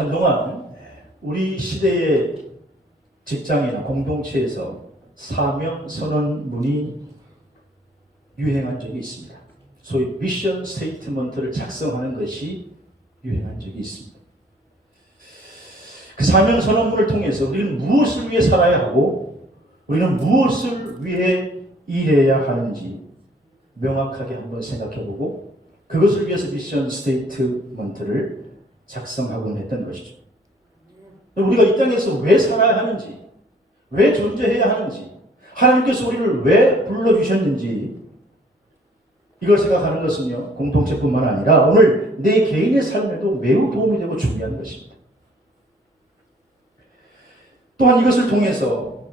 한동안 우리 시대의 직장이나 공동체에서 사명 선언문이 유행한 적이 있습니다. 소위 미션 스테이트먼트를 작성하는 것이 유행한 적이 있습니다. 그 사명 선언문을 통해서 우리는 무엇을 위해 살아야 하고 우리는 무엇을 위해 일해야 하는지 명확하게 한번 생각해보고 그것을 위해서 미션 스테이트먼트를 작성하곤 했던 것이죠. 우리가 이 땅에서 왜 살아야 하는지, 왜 존재해야 하는지, 하나님께서 우리를 왜 불러주셨는지 이걸 생각하는 것은요, 공동체뿐만 아니라 오늘 내 개인의 삶에도 매우 도움이 되고 중요한 것입니다. 또한 이것을 통해서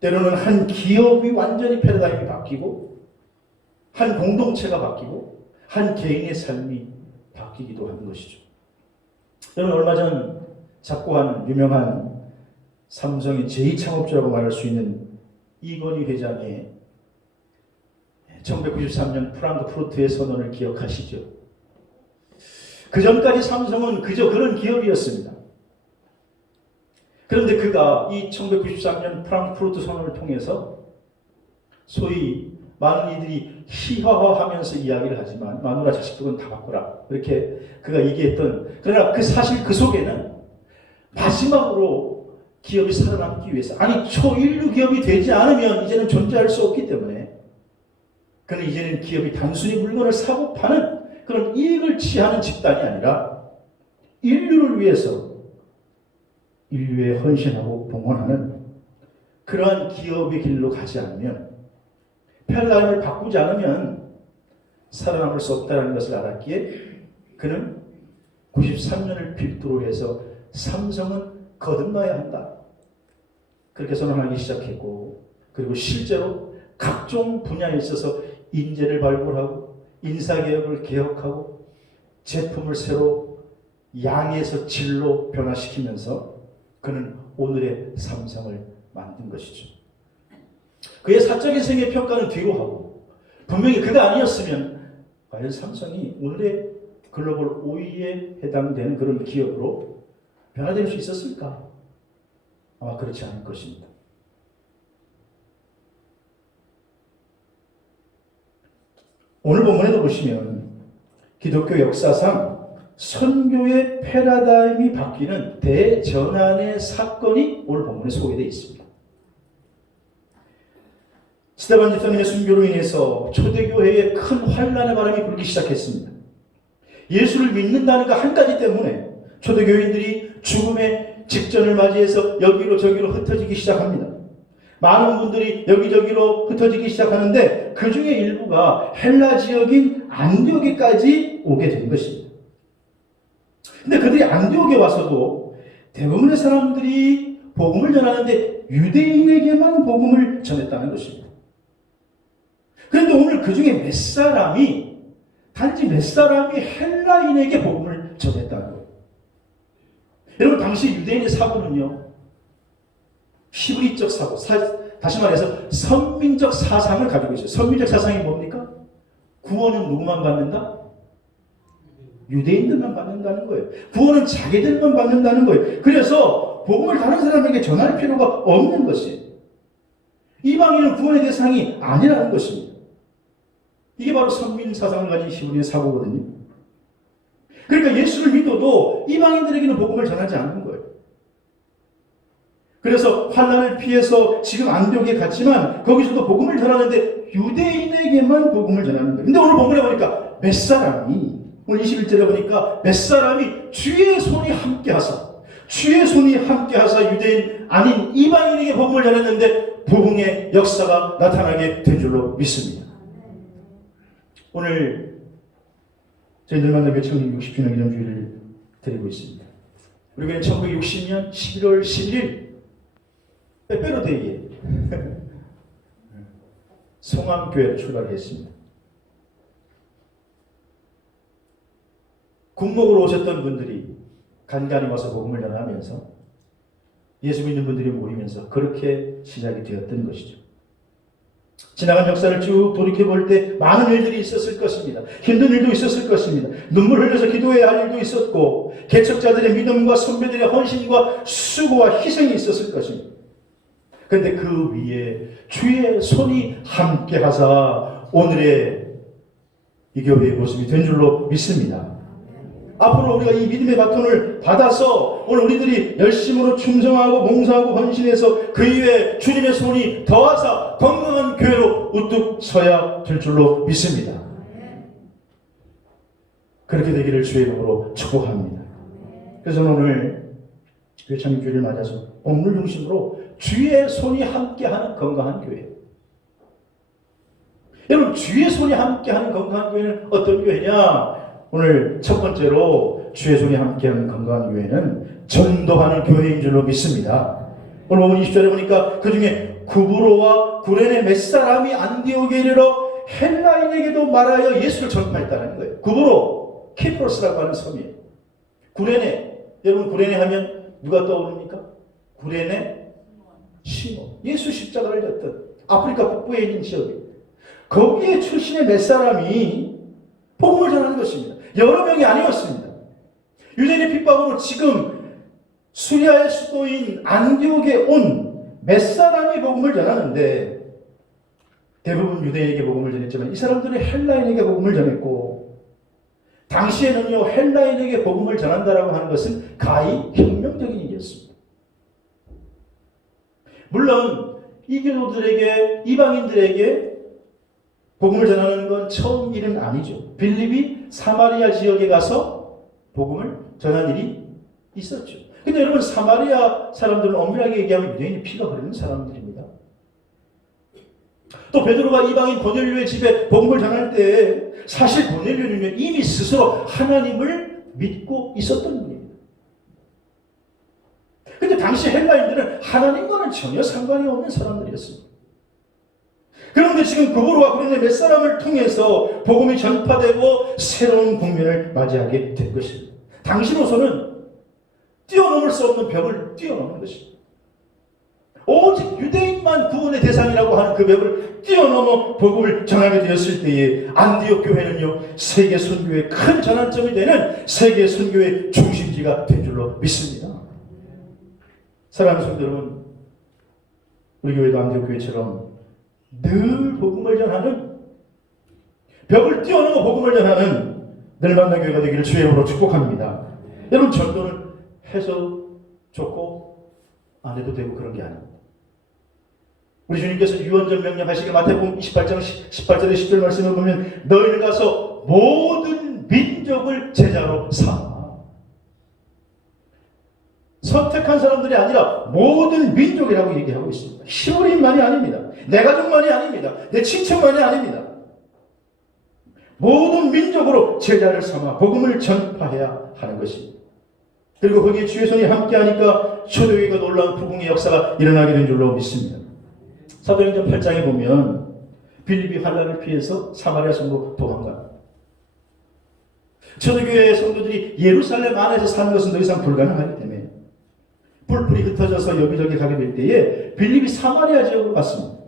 때로는 한 기업이 완전히 패러다임이 바뀌고 한 공동체가 바뀌고 한 개인의 삶이 바뀌기도 하는 것이죠. 여러분 얼마 전 작고한 유명한 삼성의 제2창업주라고 말할 수 있는 이건희 회장의 1993년 프랑크푸르트의 선언을 기억하시죠? 그 전까지 삼성은 그저 그런 기업이었습니다. 그런데 그가 이 1993년 프랑크푸르트 선언을 통해서 소위 많은 이들이 희화화하면서 이야기를 하지만 마누라 자식들은 다 바꾸라 이렇게 그가 얘기했던, 그러나 그 사실 그 속에는 마지막으로 기업이 살아남기 위해서, 아니 초인류 기업이 되지 않으면 이제는 존재할 수 없기 때문에 그는 이제는 기업이 단순히 물건을 사고 파는 그런 이익을 취하는 집단이 아니라 인류를 위해서 인류에 헌신하고 봉헌하는 그러한 기업의 길로 가지 않으면, 패러다임을 바꾸지 않으면 살아남을 수 없다는 것을 알았기에 그는 93년을 필두로 해서 삼성은 거듭나야 한다 그렇게 선언하기 시작했고, 그리고 실제로 각종 분야에 있어서 인재를 발굴하고 인사개혁을 개혁하고 제품을 새로 양에서 질로 변화시키면서 그는 오늘의 삼성을 만든 것이죠. 그의 사적인 생애 평가는 뒤로 하고, 분명히 그가 아니었으면 과연 삼성이 오늘의 글로벌 5위에 해당되는 그런 기업으로 변화될 수 있었을까? 아마 그렇지 않을 것입니다. 오늘 본문에도 보시면 기독교 역사상 선교의 패러다임이 바뀌는 대전환의 사건이 오늘 본문에 소개되어 있습니다. 스데반 집사님의 순교로 인해서 초대교회에 큰 환란의 바람이 불기 시작했습니다. 예수를 믿는다는 그 한 가지 때문에 초대교인들이 죽음의 직전을 맞이해서 여기로 저기로 흩어지기 시작합니다. 많은 분들이 여기저기로 흩어지기 시작하는데 그 중에 일부가 헬라 지역인 안디옥에까지 오게 된 것입니다. 근데 그들이 안디옥에 와서도 대부분의 사람들이 복음을 전하는데 유대인에게만 복음을 전했다는 것입니다. 그런데 오늘 그 중에 몇 사람이, 단지 몇 사람이 헬라인에게 복음을 전했다는 거예요. 여러분 당시 유대인의 사고는요, 히브리적 사고, 다시 말해서 선민적 사상을 가지고 있어요. 선민적 사상이 뭡니까? 구원은 누구만 받는다? 유대인들만 받는다는 거예요. 구원은 자기들만 받는다는 거예요. 그래서 복음을 다른 사람에게 전할 필요가 없는 것이에요. 이방인은 구원의 대상이 아니라는 것입니다. 이게 바로 선민 사상을 가진 히브리의 사고거든요. 그러니까 예수를 믿어도 이방인들에게는 복음을 전하지 않는 거예요. 그래서 환난을 피해서 지금 안디옥에 갔지만 거기서도 복음을 전하는데 유대인에게만 복음을 전하는 거예요. 근데 오늘 본문에 보니까 몇 사람이, 오늘 21절에 보니까 몇 사람이 주의 손이 함께하사, 주의 손이 함께하사 유대인 아닌 이방인에게 복음을 전했는데 부흥의 역사가 나타나게 된 줄로 믿습니다. 오늘 저희들 만나게 1960주년 기념주의를 드리고 있습니다. 우리 교회는 1960년 11월 11일 빼빼로데이에 성암교회를 출발했습니다. 군목으로 오셨던 분들이 간간히 와서 복음을 전하면서 예수 믿는 분들이 모이면서 그렇게 시작이 되었던 것이죠. 지나간 역사를 쭉 돌이켜볼 때 많은 일들이 있었을 것입니다. 힘든 일도 있었을 것입니다. 눈물 흘려서 기도해야 할 일도 있었고 개척자들의 믿음과 선배들의 헌신과 수고와 희생이 있었을 것입니다. 그런데 그 위에 주의 손이 함께하사 오늘의 이 교회의 모습이 된 줄로 믿습니다. 앞으로 우리가 이 믿음의 바톤을 받아서 오늘 우리들이 열심으로 충성하고 봉사하고 헌신해서 그 이후에 주님의 손이 더하사 건강한 교회로 우뚝 서야 될 줄로 믿습니다. 그렇게 되기를 주의 이름으로 축복합니다. 그래서 오늘 교회 창립주일을 맞아서 오늘 중심으로 주의 손이 함께하는 건강한 교회. 여러분, 주의 손이 함께하는 건강한 교회는 어떤 교회냐? 오늘 첫 번째로 주의 손이 함께하는 건강한 교회는 전도하는 교회인 줄로 믿습니다. 오늘 보면 20절에 보니까 그 중에 구브로와 구레네 몇 사람이 안디옥에 이르러 헬라인에게도 말하여 예수를 전파했다는 거예요. 구브로, 키프로스라고 하는 섬이에요. 구레네, 여러분 구레네 하면 누가 떠오릅니까? 구레네, 시몬, 예수 십자가를 졌던 아프리카 북부에 있는 지역이에요. 거기에 출신의 몇 사람이 복음을 전하는 것입니다. 여러 명이 아니었습니다. 유대인의 핍박으로 지금 수리아의 수도인 안디옥에 온 몇 사람이 복음을 전하는데 대부분 유대인에게 복음을 전했지만 이 사람들은 헬라인에게 복음을 전했고 당시에는요 헬라인에게 복음을 전한다라고 하는 것은 가히 혁명적인 일이었습니다. 물론 이교도들에게 이방인들에게 복음을 전하는 건 처음 일은 아니죠. 빌립이 사마리아 지역에 가서 복음을 전한 일이 있었죠. 근데 여러분 사마리아 사람들은 엄밀하게 얘기하면 유대인이 피가 흐르는 사람들입니다. 또 베드로가 이방인 고넬료의 집에 복음을 전할 때 사실 고넬료는요 이미 스스로 하나님을 믿고 있었던 분입니다. 근데 당시 헬라인들은 하나님과는 전혀 상관이 없는 사람들이었습니다. 그런데 지금 구브로와 구레네 몇 사람을 통해서 복음이 전파되고 새로운 국면을 맞이하게 된 것입니다. 당시로서는 뛰어넘을 수 없는 벽을 뛰어넘는 것입니다. 오직 유대인만 구원의 대상이라고 하는 그 벽을 뛰어넘어 복음을 전하게 되었을 때에 안디옥 교회는요 세계 선교의 큰 전환점이 되는 세계 선교의 중심지가 된 줄로 믿습니다. 사랑하는 성도 여러분, 우리 교회도 안디옥 교회처럼 늘 복음을 전하는 벽을 뛰어넘어 복음을 전하는 늘 만난 교회가 되기를 주의 이름으로 축복합니다. 여러분 전도는 해서 좋고 안 해도 되고 그런 게 아닙니다. 우리 주님께서 유언전 명령하시길 마태복음 28장 18절의 10절 말씀을 보면 너희는 가서 모든 민족을 제자로 삼아. 선택한 사람들이 아니라 모든 민족이라고 얘기하고 있습니다. 히브리인만이 아닙니다. 내 가족만이 아닙니다. 내 친척만이 아닙니다. 모든 민족으로 제자를 삼아 복음을 전파해야 하는 것입니다. 그리고 거기에 주의 손이 함께하니까 초대교회가 놀라운 부흥의 역사가 일어나게 된 줄로 믿습니다. 사도행전 8장에 보면 빌립이 환난을 피해서 사마리아 성으로 도망갑니다. 초대교회의 성도들이 예루살렘 안에서 사는 것은 더 이상 불가능하기 때문에 뿔뿔이 흩어져서 여기저기 가게 될 때에 빌립이 사마리아 지역으로 갔습니다.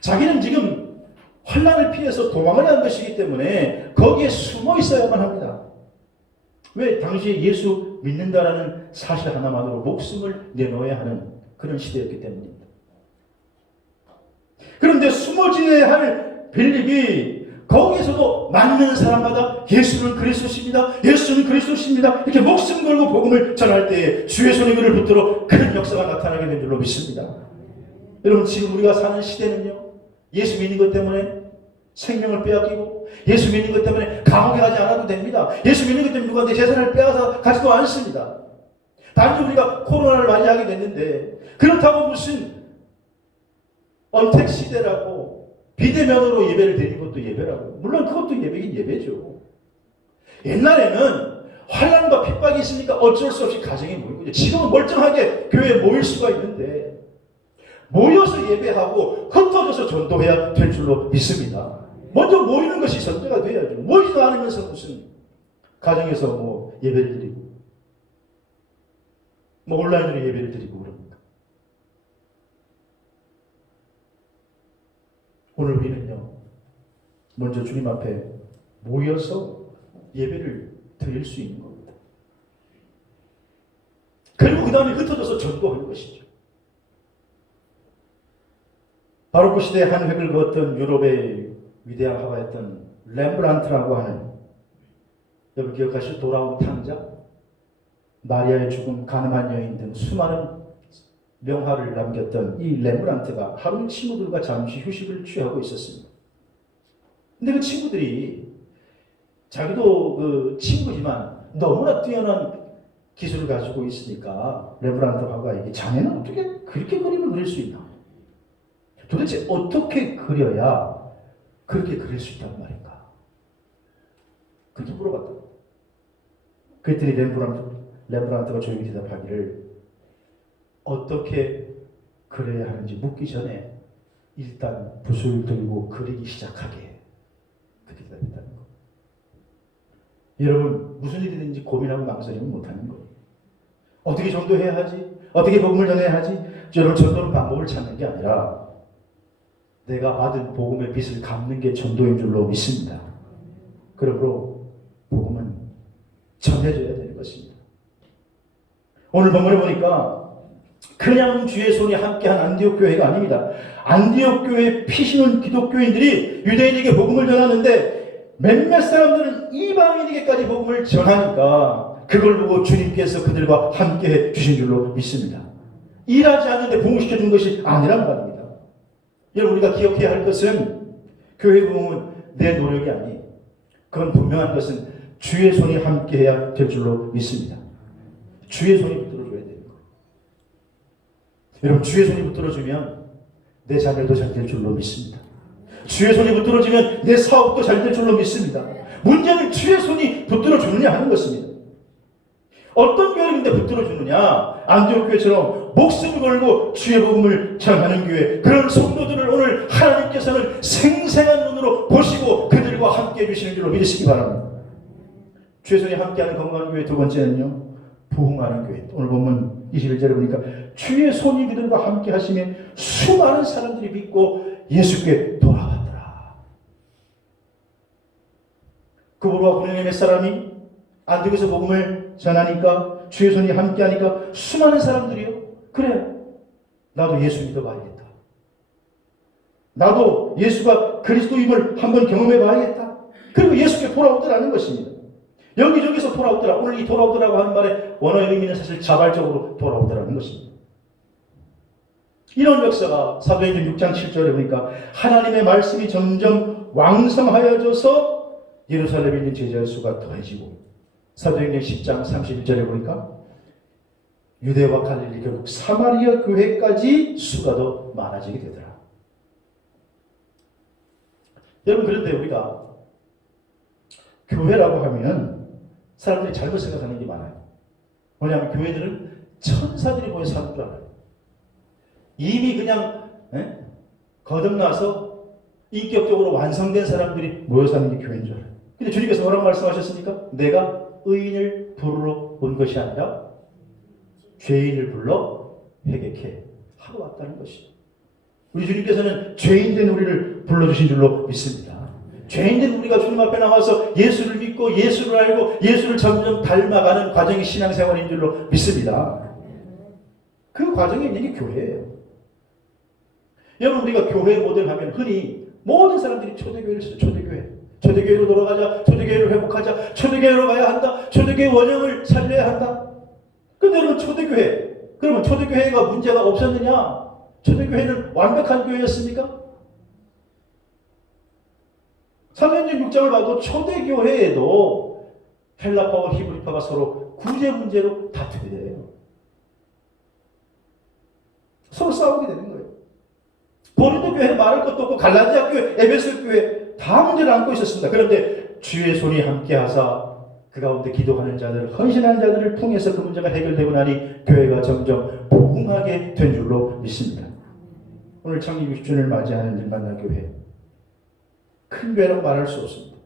자기는 지금 환난을 피해서 도망을 한 것이기 때문에 거기에 숨어 있어야만 합니다. 왜? 당시에 예수 믿는다라는 사실 하나만으로 목숨을 내놓아야 하는 그런 시대였기 때문입니다. 그런데 숨어 지내야 할 빌립이 거기에서도 만나는 사람마다 예수는 그리스도십니다. 예수는 그리스도십니다. 이렇게 목숨 걸고 복음을 전할 때에 주의 손이 그를 붙들어 큰 역사가 나타나게 된 줄로 믿습니다. 여러분 지금 우리가 사는 시대는요. 예수 믿는 것 때문에 생명을 빼앗기고 예수 믿는 것 때문에 감옥에 가지 않아도 됩니다. 예수 믿는 것 때문에 누구한테 재산을 빼앗아 가지도 않습니다. 단지 우리가 코로나를 맞이하게 됐는데 그렇다고 무슨 언택 시대라고 비대면으로 예배를 드리는 것도 예배라고. 물론 그것도 예배긴 예배죠. 옛날에는 환난과 핍박이 있으니까 어쩔 수 없이 가정에 모이고 지금은 멀쩡하게 교회에 모일 수가 있는데 모여서 예배하고 흩어져서 전도해야 될 줄로 믿습니다. 먼저 모이는 것이 선제가 돼야죠. 모이지도 않으면서 무슨 가정에서 뭐 예배를 드리고 뭐 온라인으로 예배를 드리고 그럽니까? 먼저 주님 앞에 모여서 예배를 드릴 수 있는 겁니다. 그리고 그 다음에 흩어져서 전도하는 것이죠. 바로크 시대에 한 획을 그었던 유럽의 위대한 화가였던 렘브란트라고 하는, 여러분 기억하시죠? 돌아온 탕자, 마리아의 죽음, 가늠한 여인 등 수많은 명화를 남겼던 이 렘브란트가 하루 친구들과 잠시 휴식을 취하고 있었습니다. 근데 그 친구들이 자기도 그 친구지만 너무나 뛰어난 기술을 가지고 있으니까 렘브란트 화가에게 자네는 어떻게 그렇게 그림을 그릴 수 있나? 도대체 어떻게 그려야 그렇게 그릴 수 있단 말인가? 그렇게 물어봤다. 그랬더니 렘브란트가 조용히 대답하기를, 어떻게 그려야 하는지 묻기 전에 일단 붓을 들고 그리기 시작하게. 그렇게 대답했다는 거. 여러분, 무슨 일이든지 고민하고 망설이면 못하는 거예요. 어떻게 전도해야 하지? 어떻게 복음을 전해야 하지? 여러분, 전도는 방법을 찾는 게 아니라 내가 받은 복음의 빚을 갚는 게 전도인 줄로 믿습니다. 그러므로 복음은 전해져야 되는 것입니다. 오늘 본문에 보니까 그냥 주의 손이 함께한 안디옥 교회가 아닙니다. 안디옥 교회에 피신한 기독교인들이 유대인에게 복음을 전하는데 몇몇 사람들은 이방인에게까지 복음을 전하니까 그걸 보고 주님께서 그들과 함께해 주신 줄로 믿습니다. 일하지 않는데 복음시켜 준 것이 아니란 말입니다. 여러분, 우리가 기억해야 할 것은 교회 부흥은 내 노력이 아니, 그건 분명한 것은 주의 손이 함께해야 될 줄로 믿습니다. 주의 손이 붙들어줘야 되는 거예요. 여러분, 주의 손이 붙들어주면 내 자녀도 잘 될 줄로 믿습니다. 주의 손이 붙들어주면 내 사업도 잘 될 줄로 믿습니다. 문제는 주의 손이 붙들어주느냐 하는 것입니다. 어떤 교회인데 붙들어주느냐? 안디옥 교회처럼 목숨을 걸고 주의 복음을 전하는 교회, 그런 성도들을 오늘 하나님께서는 생생한 눈으로 보시고 그들과 함께 해주시는 줄로 믿으시기 바랍니다. 주의 손이 함께하는 건강한 교회, 두 번째는요, 부흥하는 교회. 오늘 보면 21절에 보니까 주의 손이 그들과 함께 하시며 수많은 사람들이 믿고 예수께 돌아왔더라. 그보다 분명히 몇 사람이 안디옥에서 복음을 전하니까, 주의 손이 함께하니까 수많은 사람들이요, 그래, 나도 예수 믿어봐야겠다. 나도 예수가 그리스도임을 한번 경험해봐야겠다. 그리고 예수께 돌아오더라는 것입니다. 여기저기서 돌아오더라. 오늘 이 돌아오더라고 하는 말의 원어의 의미는 사실 자발적으로 돌아오더라는 것입니다. 이런 역사가 사도행전 6장 7절에 보니까 하나님의 말씀이 점점 왕성하여져서 예루살렘에 있는 제자의 수가 더해지고, 사도행전 10장 31절에 보니까 유대와 갈릴리, 결국 사마리아 교회까지 수가 더 많아지게 되더라. 여러분, 그런데 우리가 교회라고 하면 사람들이 잘못 생각하는 게 많아요. 뭐냐면 교회들은 천사들이 모여 사는 줄 알아요. 이미 그냥 거듭나서 인격적으로 완성된 사람들이 모여 사는 게 교회인 줄 알아요. 근데 주님께서 뭐라고 말씀하셨습니까? 내가 의인을 부르러 온 것이 아니라 죄인을 불러 회개케 하러 왔다는 것이죠. 우리 주님께서는 죄인된 우리를 불러주신 줄로 믿습니다. 죄인된 우리가 주님 앞에 나와서 예수를 믿고 예수를 알고 예수를 점점 닮아가는 과정이 신앙생활인 줄로 믿습니다. 그 과정에 있는 게 교회예요. 여러분, 우리가 교회 모델 하면 흔히 모든 사람들이 초대교회를 쓰죠. 초대교회로 돌아가자, 초대교회를 회복하자, 초대교회로 가야 한다, 초대교회 원형을 살려야 한다. 근데 여러분, 초대교회, 그러면 초대교회가 문제가 없었느냐? 초대교회는 완벽한 교회였습니까? 사도행전 6장을 봐도 초대교회에도 헬라파와 히브리파가 서로 구제 문제로 다투게 돼요. 서로 싸우게 되는 거예요. 고린도 교회는 말할 것도 없고 갈라디아 교회, 에베소 교회 다 문제를 안고 있었습니다. 그런데 주의 손이 함께하사 그 가운데 기도하는 자들, 헌신하는 자들을 통해서 그 문제가 해결되고 나니 교회가 점점 부흥하게 된 줄로 믿습니다. 오늘 창립 60주년을 맞이하는 일만나 교회, 큰 교회라고 말할 수 없습니다.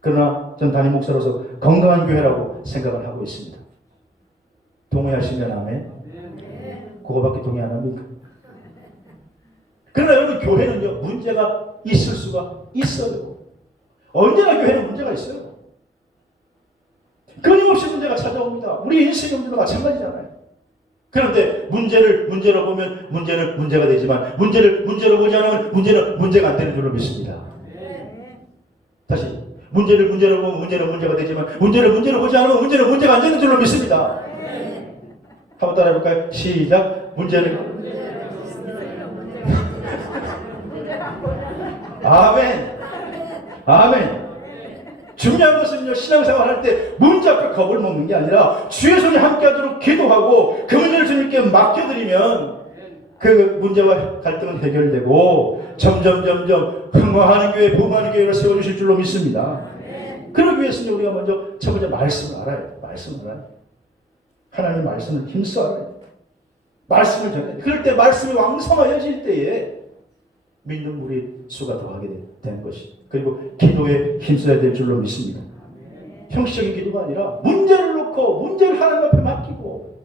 그러나 전 담임 목사로서 건강한 교회라고 생각을 하고 있습니다. 동의하시면 아멘. 그거밖에 동의 안 합니까? 그러나 여러분, 교회는요, 문제가 있을 수가 있어요. 언제나 교회는 문제가 있어요. 끊임없이 문제가 찾아옵니다. 우리 인생의 문제도 마찬가지잖아요. 그런데 문제로 보면 문제는 문제가 되지만 문제로 보지 않으면 문제는 문제가 안 되는 줄로 믿습니다. 다시 문제로 보면 문제는 문제가 되지만 문제로 보지 않으면 문제는 문제가 안 되는 줄로 믿습니다. 한번 따라해 볼까요? 시작. 문제는 아멘. 아멘. 중요한 것은요, 신앙생활 할 때 문제 앞에 겁을 먹는 게 아니라 주의 손이 함께하도록 기도하고 그 문제를 주님께 맡겨드리면 그 문제와 갈등은 해결되고 점점 흥황하는 교회, 부흥하는 교회를 세워주실 줄로 믿습니다. 그러기 위해서는 우리가 먼저 첫 번째 말씀을 알아요. 말씀을 알아요. 하나님의 말씀을 힘써 알아요. 말씀을 전해. 그럴 때 말씀이 왕성하여질 때에 믿는 우리 수가 더하게 되는 것이. 그리고 기도에 힘써야 될 줄로 믿습니다. 형식적인 기도가 아니라 문제를 놓고 문제를 하나님 앞에 맡기고,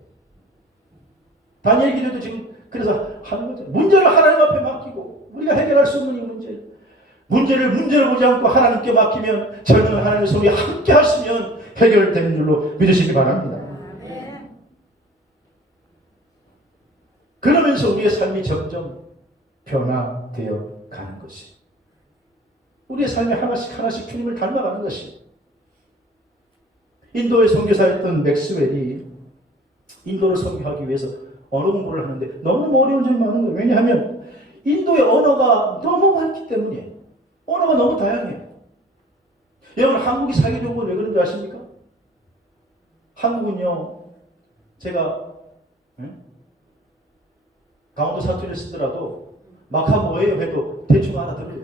다니엘 기도도 지금 그래서 하는 거죠. 문제를 하나님 앞에 맡기고 우리가 해결할 수 없는 이 문제를 보지 않고 하나님께 맡기면 저는 하나님의 손이 함께 하시면 해결되는 줄로 믿으시기 바랍니다. 그러면서 우리의 삶이 점점 변화되어 가는 것이, 우리의 삶이 하나씩 주님을 닮아가는 것이. 인도의 선교사였던 맥스웰이 인도를 선교하기 위해서 언어 공부를 하는데 너무 어려운 점이 많은 거예요. 왜냐하면 인도의 언어가 너무 많기 때문이에요. 언어가 너무 다양해요. 여러분, 한국이 살기 좋은 건 왜 그런지 아십니까? 한국은요, 제가 강원도 사투리를 쓰더라도 마카 뭐예요 해도 대충 알아들어요.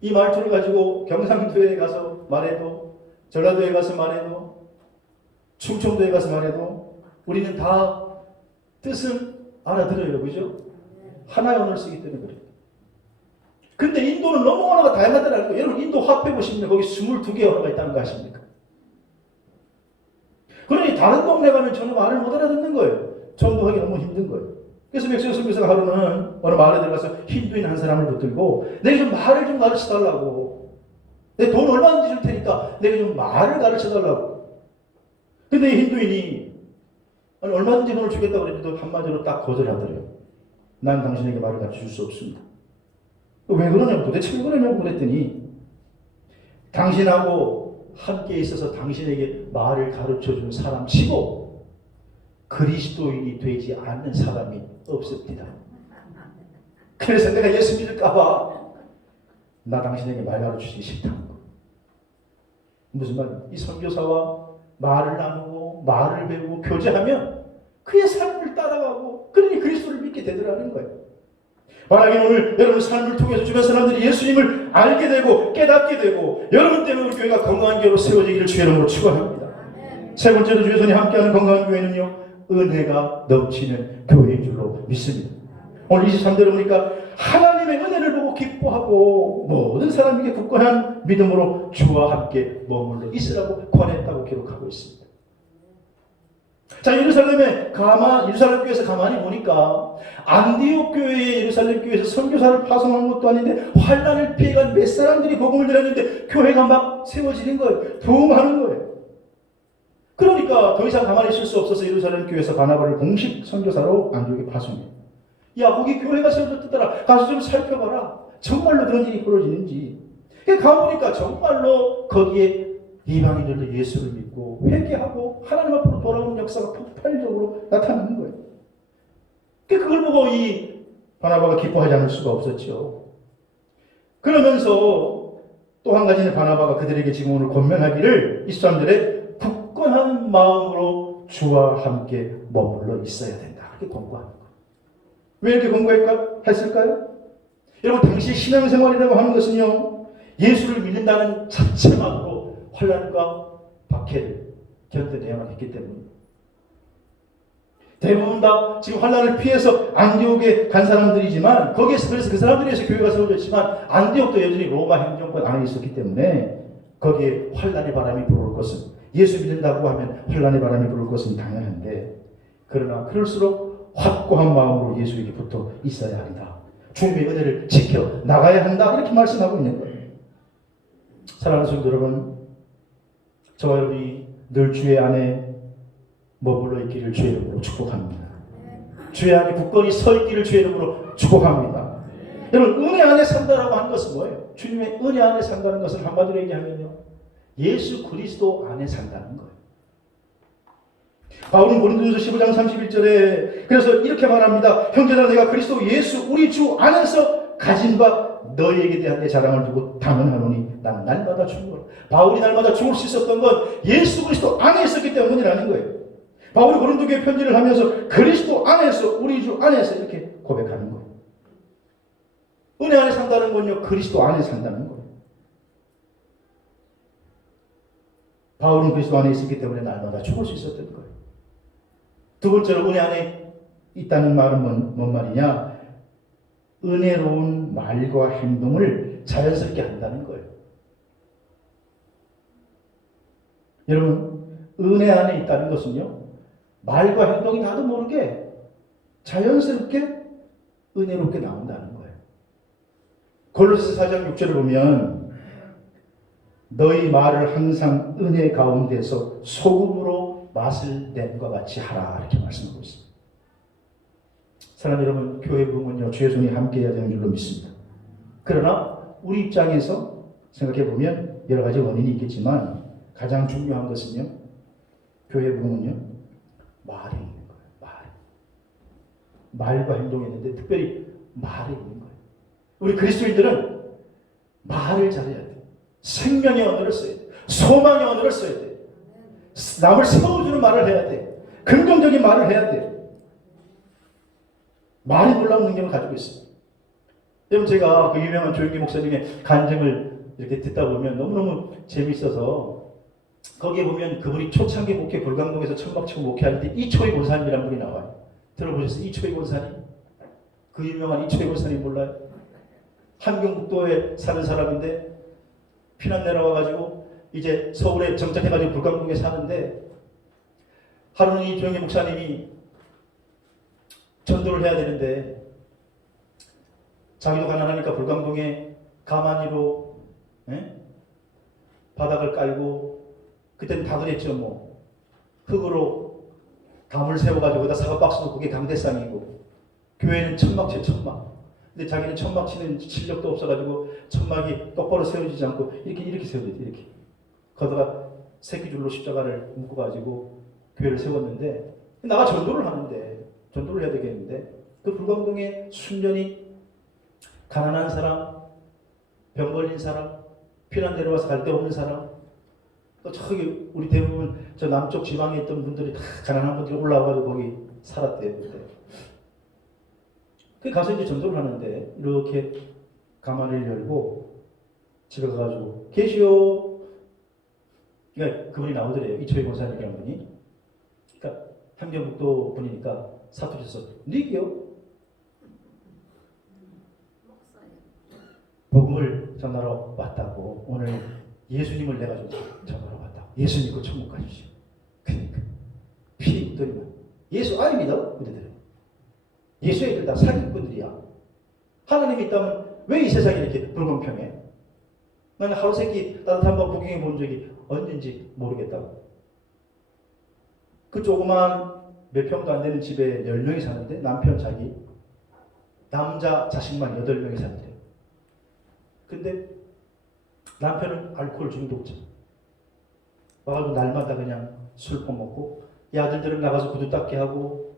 이 말투를 가지고 경상도에 가서 말해도, 전라도에 가서 말해도, 충청도에 가서 말해도 우리는 다 뜻은 알아들어요. 그죠? 하나의 언어를 쓰기 때문에 그래요. 근데 인도는 너무 언어가 다양하더라는 거예요. 여러분, 인도 화폐 보시면 거기 22개의 언어가 있다는 거 아십니까? 그러니 다른 동네 가면 저는 말을 못 알아듣는 거예요. 전도하기 너무 힘든 거예요. 그래서 맥스웰 선교사가 하루는 어느 마을에 들어가서 힌두인 한 사람을 붙들고 내가 좀 말을 좀 가르쳐 달라고, 내 돈 얼마든지 줄 테니까 내가 좀 말을 가르쳐 달라고. 근데 이 힌두인이 얼마든지 돈을 주겠다고 그랬는데 한마디로 딱 거절하더래요. 난 당신에게 말을 가르쳐 줄 수 없습니다. 왜 그러냐고, 도대체 왜 그러냐고 그랬더니 당신하고 함께 있어서 당신에게 말을 가르쳐 준 사람 치고 그리스도인이 되지 않는 사람이 없습니다. 그래서 내가 예수 믿을까봐 나 당신에게 말 가르치기 싫다는 거. 무슨 말? 이 선교사와 말을 나누고 말을 배우고 교제하면 그의 삶을 따라가고 그러니 그리스도를 믿게 되더라는 거예요. 만약에 오늘 여러분 삶을 통해서 주변 사람들이 예수님을 알게 되고 깨닫게 되고 여러분 때문에 우리 교회가 건강한 교회로 세워지기를 주의 이름으로 축원합니다. 세 번째로 주의 손이 함께하는 건강한 교회는요, 은혜가 넘치는 교회인 줄로 믿습니다. 오늘 23절을 보니까 하나님의 은혜를 보고 기뻐하고 모든 사람에게 굳건한 믿음으로 주와 함께 머물러 있으라고 권했다고 기록하고 있습니다. 자, 예루살렘 교회에서 가만히 보니까 안디옥 교회의 예루살렘 교회에서 선교사를 파송한 것도 아닌데 환난을 피해간 몇 사람들이 복음을 들었는데 교회가 막 세워지는 거예요. 부흥하는 거예요. 그러니까 더 이상 가만히 있을 수 없어서 예루살렘 교회에서 바나바를 공식 선교사로 안디옥에 파송해요. 야, 거기 교회가 세워졌더라. 가서 좀 살펴봐라. 정말로 그런 일이 벌어지는지. 가보니까 정말로 거기에 이방인들도 예수를 믿고 회개하고 하나님 앞으로 돌아오는 역사가 폭발적으로 나타나는 거예요. 그걸 보고 이 바나바가 기뻐하지 않을 수가 없었죠. 그러면서 또 한 가지는 바나바가 그들에게 지금 오늘 권면하기를 23절에 굳건한 마음으로 주와 함께 머물러 있어야 된다. 그렇게 권고합니다. 왜 이렇게 권고했을까요? 여러분, 당시 신앙생활이라고 하는 것은요, 예수를 믿는다는 자체만으로 환난과 박해를 견뎌내야만 했기 때문입니다. 대부분 다 지금 환난을 피해서 안디옥에 간 사람들이지만 거기에서 그래서 그 사람들에 의해서 교회가 세워졌지만 안디옥도 여전히 로마 행정권 안에 있었기 때문에 거기에 환난의 바람이 불어올 것은, 예수 믿는다고 하면 환난의 바람이 불어올 것은 당연한데, 그러나 그럴수록 확고한 마음으로 예수에게 붙어 있어야 한다. 주님의 은혜를 지켜 나가야 한다. 이렇게 말씀하고 있는 거예요. 사랑하는 성도 여러분, 저와 여러분이 늘 주의 안에 머물러 있기를 주의 이름으로 축복합니다. 주의 안에 굳건히 서 있기를 주의 이름으로 축복합니다. 여러분, 은혜 안에 산다라고 하는 것은 뭐예요? 주님의 은혜 안에 산다는 것을 한마디로 얘기하면요, 예수 그리스도 안에 산다는 거예요. 바울은 고린도전서 15장 31절에 그래서 이렇게 말합니다. 형제들아, 내가 그리스도 예수 우리 주 안에서 가진 바 너희에게 대한 내 자랑을 두고 단언하노니 나는 날마다 죽노라. 바울이 날마다 죽을 수 있었던 건 예수 그리스도 안에 있었기 때문이라는 거예요. 바울이 고린도교회 편지를 하면서 그리스도 안에서, 우리 주 안에서 이렇게 고백하는 거예요. 은혜 안에 산다는 건요, 그리스도 안에 산다는 거예요. 바울은 그리스도 안에 있었기 때문에 날마다 죽을 수 있었던 거예요. 두 번째로 은혜 안에 있다는 말은 뭔 말이냐? 은혜로운 말과 행동을 자연스럽게 한다는 거예요. 여러분, 은혜 안에 있다는 것은요, 말과 행동이 나도 모르게 자연스럽게 은혜롭게 나온다는 거예요. 골로새 4장 6절을 보면 너희 말을 항상 은혜 가운데서 소금으로 맛을 낸과 같이 하라, 이렇게 말씀하고 있습니다. 사랑하는 여러분, 교회 부흥은요, 주의 손이 함께해야 되는 줄로 믿습니다. 그러나 우리 입장에서 생각해 보면 여러 가지 원인이 있겠지만 가장 중요한 것은요, 교회 부흥은요, 말에 있는 거예요. 말과 행동이 있는데 특별히 말에 있는 거예요. 우리 그리스도인들은 말을 잘해야 돼요. 생명의 언어를 써야 돼요. 소망의 언어를 써야 돼요. 남을 세워주는 말을 해야 돼요. 긍정적인 말을 해야 돼요. 말이 놀라운 능력을 가지고 있습니다. 여러분, 제가 그 유명한 조영기 목사님의 간증을 이렇게 듣다 보면 너무너무 재미있어서 거기에 보면 그분이 초창기 목회 불광동에서 천막 치고 목회할 때 이초희 권사님이라는 분이 나와요. 들어보셨어요? 이초희 권사님? 그 유명한 이초희 권사님 몰라요? 함경북도에 사는 사람인데 피난 내려와가지고 이제 서울에 정착해가지고 불광동에 사는데 하루는 이 조영기 목사님이 전도를 해야 되는데 자기도 가난하니까 불광동에 가마니로 바닥을 깔고, 그때는 다 그랬죠. 뭐 흙으로 담을 세워가지고 거기다 사과박스 놓고 그게 강대상이고, 교회는 천막치에 천막. 근데 자기는 천막 치는 실력도 없어가지고 천막이 똑바로 세워지지 않고 이렇게 세워져요. 이렇게 거기다가 새끼줄로 십자가를 묶어가지고 교회를 세웠는데, 나가 전도를 하는데, 전도를 해야 되겠는데, 그 불광동에 순전히 가난한 사람, 병 걸린 사람, 피난 내려와서 갈 데 없는 사람, 또 저기 우리 대부분 저 남쪽 지방에 있던 분들이 다 가난한 분들이 올라와가지고 거기 살았대요. 그때. 그 가서 이제 전도를 하는데 이렇게 가마를 열고 집에 가가지고 계시오. 그러니까 그분이 나오더래요. 이초희 권사님이라는 분이. 그러니까 함경북도 분이니까 사투리에서 니기요? 복음을 전하러 왔다고. 오늘 예수님을 내가 좀 전하러 왔다고. 예수 믿고 천국 가주시오. 그러니까 피 묻더니만 예수 아닙니다. 그러더래요. 예수 애들 다 사기꾼들이야. 하나님이 있다면 왜 이 세상이 이렇게 불공평해? 나는 하루 세끼 따뜻한 밥 구경해 본 적이 언젠지 모르겠다고. 그 조그만 몇 평도 안 되는 집에 10명이 사는데 남편 자기 남자 자식만 8명이 사는데, 근데 남편은 알코올 중독자. 와가지고 날마다 그냥 술 퍼먹고, 이 아들들은 나가서 구두 닦기 하고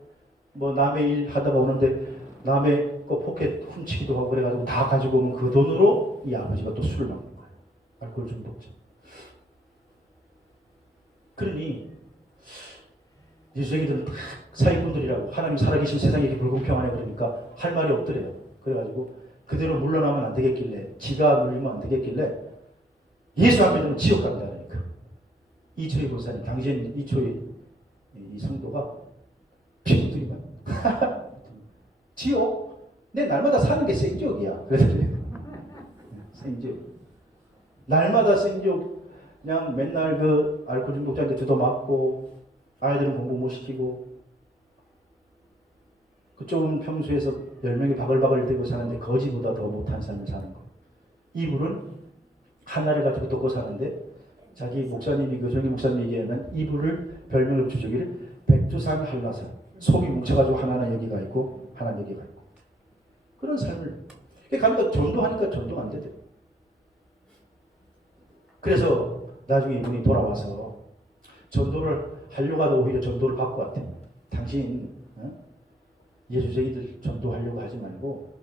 뭐 남의 일 하다가 오는데 남의 거 포켓 훔치기도 하고 그래가지고 다 가지고 오면 그 돈으로 이 아버지가 또 술을 먹는 거예요. 알코올 중독자. 그러니 예수님들은 사기꾼들이라고, 하나님 살아계신 세상이 이렇게 불공평하네 그러니까 할 말이 없더래요. 그래가지고 그대로 물러나면 안 되겠길래, 지가 물리면 안 되겠길래 예수 안 믿으면 지옥 간다 그러니까 이초희 권사님, 당시에는 이초희 이 성도가 피부들이만 지옥? 내 날마다 사는 게 생지옥이야. 그랬더니 생지옥. 날마다 생지옥. 그냥 맨날 그 알코올 중독자한테 두도 맞고, 아이들은 공부 못 시키고, 그 좁은 평소에서 10명이 바글바글 대고 사는데 거지보다 더 못한 삶을 사는 거. 이불은 하나를 가지고 덮고 사는데 자기 목사님이 교정희 목사님이 얘기하면 이불을 별명을 붙여주기를 백두산 한라산. 속이 뭉쳐가지고 하나는 여기가 있고 하나는 여기가 있고 그런 삶을 가니까 전도하니까 전도가 안 되대. 그래서 나중에 이분이 돌아와서 전도를 하려고 하다 오히려 전도를 받고 왔대. 당신 예수쟁이들 전도하려고 하지 말고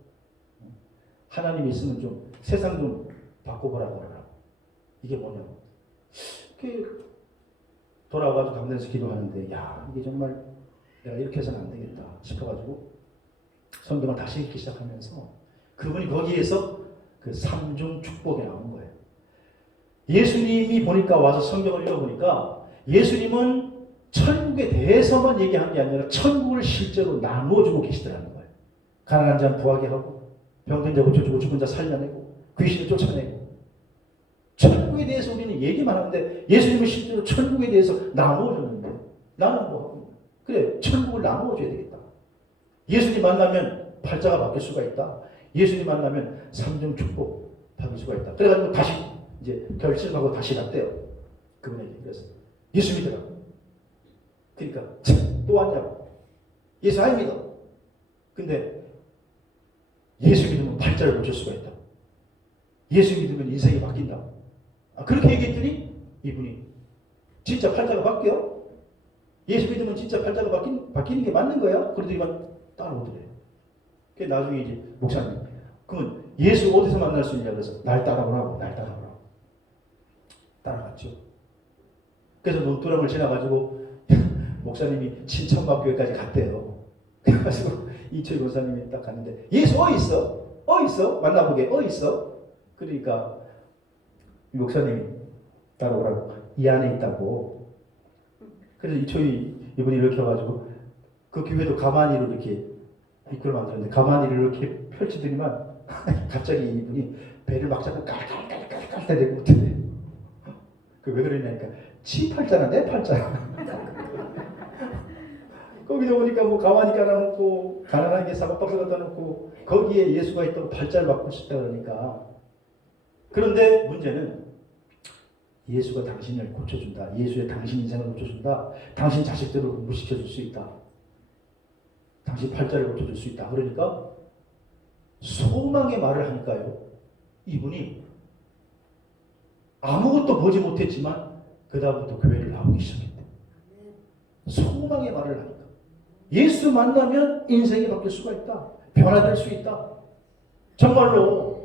하나님이 있으면 좀 세상 좀 바꿔보라고 그러라. 이게 뭐냐고. 돌아와가지고 강단에서 기도하는데 야 이게 정말 내가 이렇게 해서는 안 되겠다 싶어가지고 성경을 다시 읽기 시작하면서 그분이 거기에서 그 삼중 축복이 나온 거예요. 예수님이 보니까 와서 성경을 읽어보니까 예수님은 천국에 대해서만 얘기한 게 아니라 천국을 실제로 나누어주고 계시더라는 거예요. 가난한 자는 부하게 하고 병든 자 고쳐주고 죽은 자 살려내고 귀신을 쫓아내고 천국에 대해서 우리는 얘기만 하는데 예수님은 실제로 천국에 대해서 나누어줬는데 나는 뭐 하고 그래 천국을 나누어줘야 되겠다. 예수님 만나면 팔자가 바뀔 수가 있다. 예수님 만나면 삼중 축복 받을 수가 있다. 그래가지고 다시 이제 결심하고 다시 갔대요. 그분에게. 그래서 예수 믿으라. 그러니까 또 왔냐고. 예수 안 믿어. 근데 예수 믿으면 팔자를 고칠 수가 있다. 예수 믿으면 인생이 바뀐다. 그렇게 얘기했더니 이분이 진짜 팔자가 바뀌어? 예수 믿으면 진짜 팔자가 바뀌는 게 맞는 거야? 그러더니만 따라오더래요. 나중에 이제 목사님 그러면 예수 어디서 만날 수 있냐 그래서 날 따라오라고. 따라갔죠. 그래서 논두렁을 지나가지고 목사님이 친천막교회까지 갔대요. 그래가지고 이철 권사님이 딱 갔는데 예수 있어? 만나보게 있어? 그러니까 목사님이 따라오라고. 이 안에 있다고. 그래서 이분이 이렇게 와가지고 그 교회도 가만히로 이렇게 입구를 만들었는데 가만히를 이렇게 펼치더니만 갑자기 이분이 배를 막 잡고 깔깔깔깔깔 대고 못해. 왜 그러냐니까 지 팔자나 내 팔자나. 거기서 오니까 뭐 가만히 깔아놓고 가난하게 사각박스 갖다 놓고 거기에 예수가 있다고 팔자를 바꾸고 싶다 그러니까. 그런데 문제는 예수가 당신을 고쳐준다. 예수의 당신 인생을 고쳐준다. 당신 자식들을 공부시켜줄 수 있다. 당신 팔자를 고쳐줄 수 있다. 그러니까 소망의 말을 하니까요. 이분이 아무것도 보지 못했지만 그 다음부터 교회를 나오기 시작했대. 소망의 말을 하니까. 예수 만나면 인생이 바뀔 수가 있다. 변화될 수 있다. 정말로.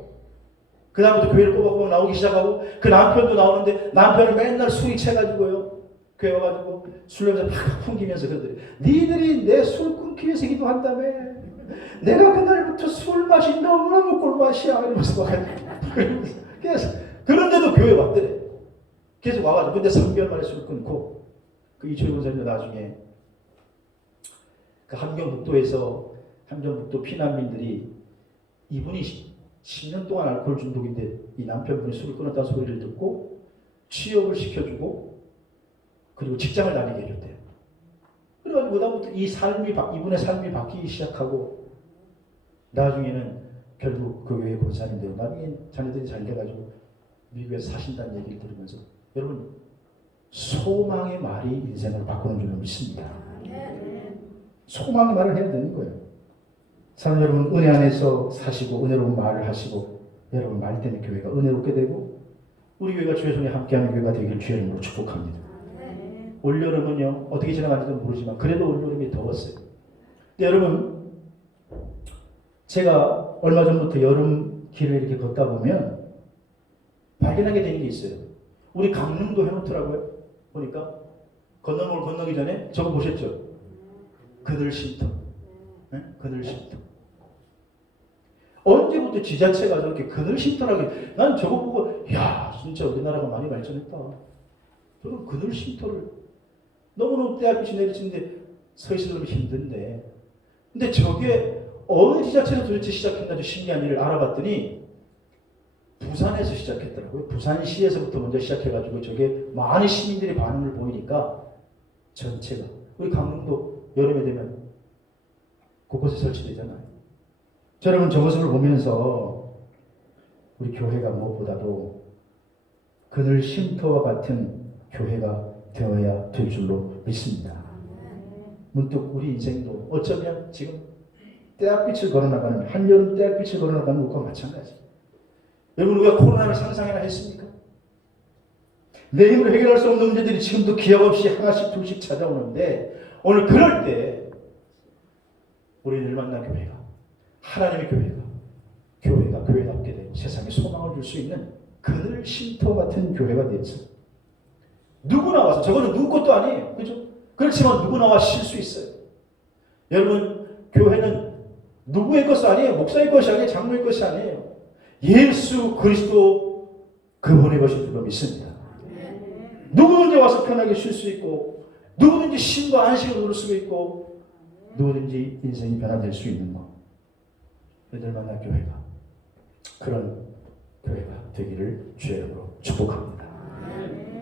그 다음부터 교회를 꼬박꼬박 나오기 시작하고 그 남편도 나오는데 남편은 맨날 술이 채가지고요. 교회 와가지고 술 냄새 팍 풍기면서 그러더니 니들이 내 술 끊기 위해서 기도한다며. 내가 그날부터 술 맛이 너무너무 꿀맛이야. 이러면서 와가지고. 그런데도 교회 왔더래. 계속 와가지고 근데 3개월 만에 술을 끊고 그 이철 권사님도 나중에 그 함경북도에서 함경북도 피난민들이 이분이 10년 동안 알코올 중독인데 이 남편분이 술을 끊었다는 소리를 듣고 취업을 시켜주고 그리고 직장을 다니게 해줬대요. 그래가지고 그다음부터 이분의 삶이 바뀌기 시작하고 나중에는 결국 그 교회 권사님들 나중에 자녀들이 잘 돼가지고 미국에서 사신다는 얘기를 들으면서 여러분 소망의 말이 인생을 바꾸는 줄로 믿습니다. 소망의 말을 해야 되는 거예요. 사랑 여러분 은혜 안에서 사시고 은혜로운 말을 하시고 여러분 말 때문에 교회가 은혜롭게 되고 우리 교회가 주의 손에 함께하는 교회가 되길 주의 이름으로 축복합니다. 올여름은요 어떻게 지나가는지도 모르지만 그래도 올여름이 더웠어요. 근데 여러분 제가 얼마 전부터 여름 길을 이렇게 걷다 보면 발견하게 되는 게 있어요. 우리 강릉도 해놓더라고요. 보니까 건너물 건너기 전에 저거 보셨죠? 그늘 쉼터. 네? 그늘 쉼터. 언제부터 지자체가 저렇게 그늘 쉼터라고 난 저거 보고 야 진짜 우리나라가 많이 발전했다. 저런 그늘 쉼터를 너무너무 떼약빛이 내리치는데 서 있으면 힘든데 근데 저게 어느 지자체에서 도대체 시작했나 신기한 일을 알아봤더니 부산에서 시작했더라고요. 부산시에서부터 먼저 시작해가지고 저게 많은 시민들이 반응을 보이니까 전체가 우리 강릉도 여름에 되면 곳곳에 설치되잖아요. 여러분, 저것을 보면서 우리 교회가 무엇보다도 그늘 쉼터와 같은 교회가 되어야 될 줄로 믿습니다. 문득 우리 인생도 어쩌면 지금 때학빛을 걸어나가는, 한여름 때학빛을 걸어나가는 것과 마찬가지. 여러분, 우리가 코로나를 상상이나 했습니까? 내 힘으로 해결할 수 없는 문제들이 지금도 기약 없이 하나씩 둘씩 찾아오는데, 오늘 그럴 때 우리 늘 만난 교회가, 하나님의 교회가 교회답게 되고 세상에 소망을 줄 수 있는 그늘 쉼터 같은 교회가 되었어요. 누구나 와서, 저거는 누구 것도 아니에요. 그죠? 그렇지만 누구나 와 쉴 수 있어요. 여러분, 교회는 누구의 것이 아니에요. 목사의 것이 아니에요. 장로의 것이 아니에요. 예수 그리스도 그분의 것인 줄로 믿습니다. 누구든지 와서 편하게 쉴 수 있고, 누구든지 쉼과 안식을 누릴 수 있고, 누구든지 인생이 변화될 수 있는 것. 너희들 만난 교회가 그런 교회가 되기를 주의 이름으로 축복합니다.